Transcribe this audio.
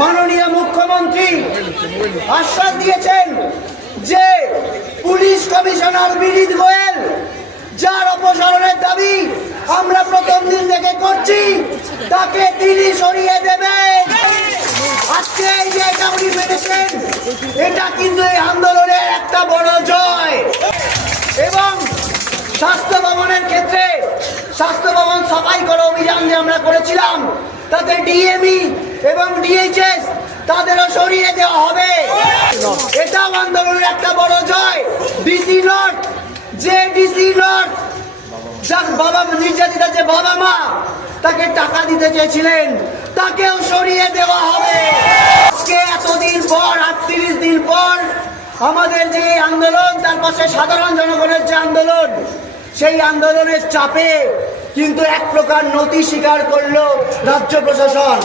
মাননীয় মুখ্যমন্ত্রী আশ্বাস দিয়েছেন যে পুলিশ কমিশনার বিনীত গোয়েল, যার অপসারণের দাবি আমরা প্রথম দিন থেকে করছি, তাকে তিনি সরিয়ে দেবেন। আজকে এই যে এটা উনি পেরেছেন, এটা কিন্তু এই আন্দোলনের একটা বড় জয়। এবং স্বাস্থ্য ভবনের ক্ষেত্রে স্বাস্থ্য ভবন সাফাই করো অভিযান যে আমরা করেছিলাম, তাতে ডিএমই এবং ডিএইচএস তাদেরও সরিয়ে দেওয়া হবে। এটাও আন্দোলনের একটা বড় জয়। ডিসি নর্থ, যে ডিসি নর্থ যার বাবা নির্যাতিতা, যে বাবা মা তাকে টাকা দিতে চেয়েছিলেন, তাকেও সরিয়ে দেওয়া হবে। আজকে এতদিন পর, 38 দিন পর আমাদের যে আন্দোলন, তার পাশে সাধারণ জনগণের যে আন্দোলন, সেই আন্দোলনের চাপে কিন্তু এক প্রকার নতি স্বীকার করলো রাজ্য প্রশাসন।